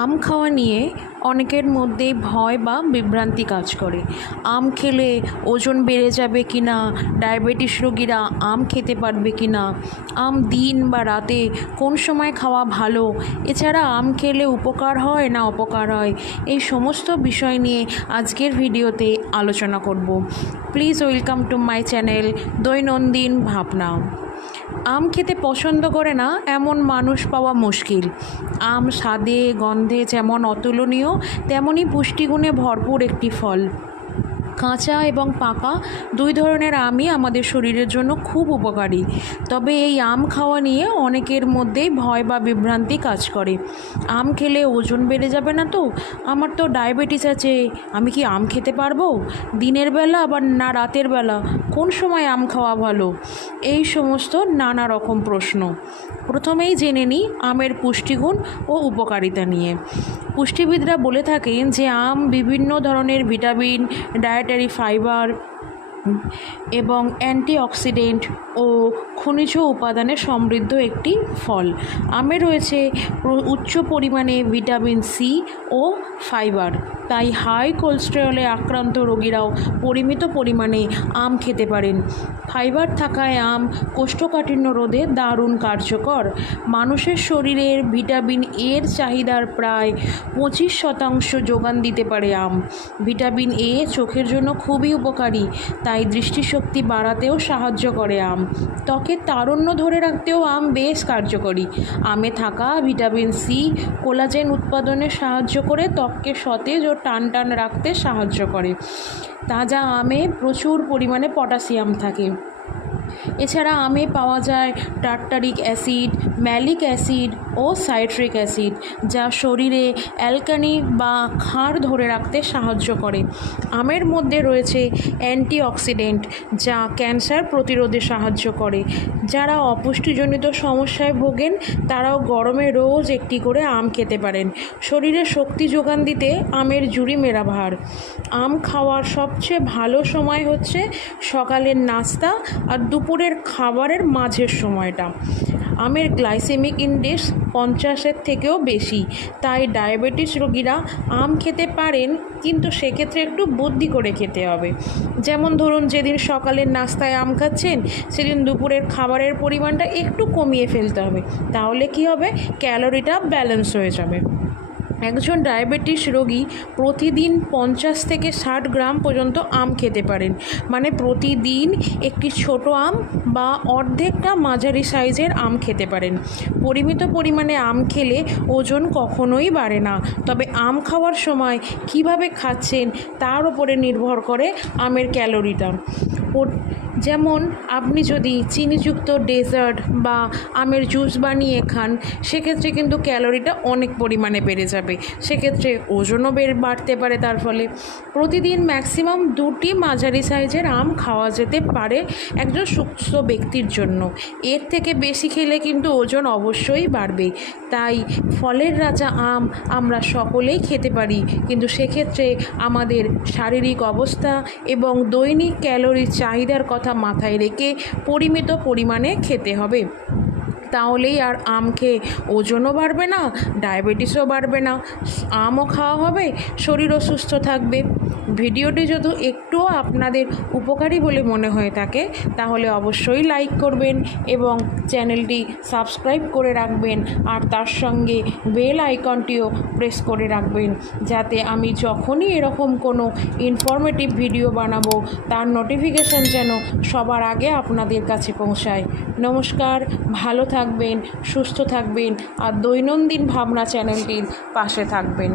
আম খাওয়া নিয়ে অনেকের মধ্যেই ভয় বা বিভ্রান্তি কাজ করে। আম খেলে ওজন বেড়ে যাবে কি না, ডায়াবেটিস রোগীরা আম খেতে পারবে কি না, আম দিন বা রাতে কোন সময় খাওয়া ভালো, এছাড়া আম খেলে উপকার হয় না অপকার হয়, এই সমস্ত বিষয় নিয়ে আজকের ভিডিওতে আলোচনা করব। Please welcome to my channel দৈনন্দিন ভাবনা। আম খেতে পছন্দ করে না এমন মানুষ পাওয়া মুশকিল। আম স্বাদে গন্ধে যেমন অতুলনীয়, তেমনই পুষ্টিগুণে ভরপুর একটি ফল। কাঁচা এবং পাকা দুই ধরনের আমই আমাদের শরীরের জন্য খুব উপকারী। তবে এই আম খাওয়া নিয়ে অনেকের মধ্যেই ভয় বা বিভ্রান্তি কাজ করে। আম খেলে ওজন বেড়ে যাবে না তো? আমার তো ডায়াবেটিস আছে, আমি কি আম খেতে পারবো? দিনের বেলা আবার না রাতের বেলা, কোন সময় আম খাওয়া ভালো? এই সমস্ত নানা রকম প্রশ্ন। প্রথমেই জেনে নিই আমের পুষ্টিগুণ ও উপকারিতা নিয়ে। পুষ্টিবিদরা বলে থাকেন যে আম বিভিন্ন ধরনের ভিটামিন, ডায়েটারি ফাইবার এবং অ্যান্টিঅক্সিডেন্ট ও খনিজ উপাদানে সমৃদ্ধ একটি ফল। আমে রয়েছে উচ্চ পরিমাণে ভিটামিন সি ও ফাইবার, তাই হাই কোলেস্টেরলে আক্রান্ত রোগীরাও পরিমিত পরিমাণে আম খেতে পারেন। ফাইবার থাকায় আম কোষ্ঠকাঠিন্য রোধে দারুণ কার্যকর। মানুষের শরীরের ভিটামিন এর চাহিদার প্রায় 25% যোগান দিতে পারে আম। ভিটামিন এ চোখের জন্য খুবই উপকারী, তাই দৃষ্টিশক্তি বাড়াতেও সাহায্য করে আম। ত্বকের তারুণ্য ধরে রাখতেও আম বেশ কার্যকরী। আমে থাকা ভিটামিন সি কোলাজেন উৎপাদনে সাহায্য করে ত্বককে সতেজ ও টান টান রাখতে সাহায্য করে। তাজা আমে প্রচুর পরিমাণে পটাশিয়াম থাকে। এছাড়া আমে পাওয়া যায় টার্টারিক অ্যাসিড, ম্যালিক অ্যাসিড ও সাইট্রিক অ্যাসিড, যা শরীরে অ্যালকানি বা ক্ষার ধরে রাখতে সাহায্য করে। আমের মধ্যে রয়েছে অ্যান্টিঅক্সিডেন্ট, যা ক্যান্সার প্রতিরোধে সাহায্য করে। যারা অপুষ্টিজনিত সমস্যায় ভোগেন তারাও গরমে রোজ একটি করে আম খেতে পারেন। শরীরে শক্তি যোগান দিতে আমের জুড়ি মেরা ভার। আম খাওয়ার সবচেয়ে ভালো সময় হচ্ছে সকালের নাস্তা আর দুপুরের খাবারের মাঝের সময়টা। আমের গ্লাইসেমিক ইনডেক্স 50-এর থেকেও বেশি, তাই ডায়াবেটিস রোগীরা আম খেতে পারেন, কিন্তু সেক্ষেত্রে একটু বুদ্ধি করে খেতে হবে। যেমন ধরুন, যেদিন সকালের নাস্তায় আম খাচ্ছেন সেদিন দুপুরের খাবারের পরিমাণটা একটু কমিয়ে ফেলতে হবে। তাহলে কি হবে? ক্যালোরিটা ব্যালেন্স হয়ে যাবে। একজন ডায়াবেটিস রোগী প্রতিদিন 50 থেকে 60 গ্রাম পর্যন্ত আম খেতে পারেন। মানে প্রতিদিন একটি ছোট আম বা অর্ধেকটা মাঝারি সাইজের আম খেতে পারেন। পরিমিত পরিমাণে আম খেলে ওজন কখনোই বাড়ে না। তবে আম খাওয়ার সময় কিভাবে খাচ্ছেন তার উপরে নির্ভর করে আমের ক্যালোরিটা। যেমন আপনি যদি চিনিযুক্ত ডেজার্ট বা আমের জুস বানিয়ে খান, সেক্ষেত্রে কিন্তু ক্যালোরিটা অনেক পরিমাণে বেড়ে যাবে। সেক্ষেত্রে ওজনও বাড়তে পারে। তার ফলে প্রতিদিন ম্যাক্সিমাম 2টি মাঝারি সাইজের আম খাওয়া যেতে পারে একজন সুস্থ ব্যক্তির জন্য। এর থেকে বেশি খেলে কিন্তু ওজন অবশ্যই বাড়বে। তাই ফলের রাজা আম আমরা সকলেই খেতে পারি, কিন্তু সেক্ষেত্রে আমাদের শারীরিক অবস্থা এবং দৈনিক ক্যালোরির চাহিদার কথা মাথায় রেখে পরিমিত পরিমাণে খেতে হবে। তাহলেই আর আম খেয়ে ওজনও বাড়বে না, ডায়াবেটিসও বাড়বে না, আমও খাওয়া হবে, শরীরও সুস্থ থাকবে। ভিডিওটি যদি একটুও আপনাদের উপকারী বলে মনে হয়ে থাকে তাহলে অবশ্যই লাইক করবেন এবং চ্যানেলটি সাবস্ক্রাইব করে রাখবেন, আর তার সঙ্গে বেল আইকনটিও প্রেস করে রাখবেন, যাতে আমি যখনই এরকম কোনো ইনফরমেটিভ ভিডিও বানাবো তার নোটিফিকেশান যেন সবার আগে আপনাদের কাছে পৌঁছায়। নমস্কার, ভালো থাকবেন, সুস্থ থাকবেন আর দৈনন্দিন ভাবনা চ্যানেলটির পাশে থাকবেন।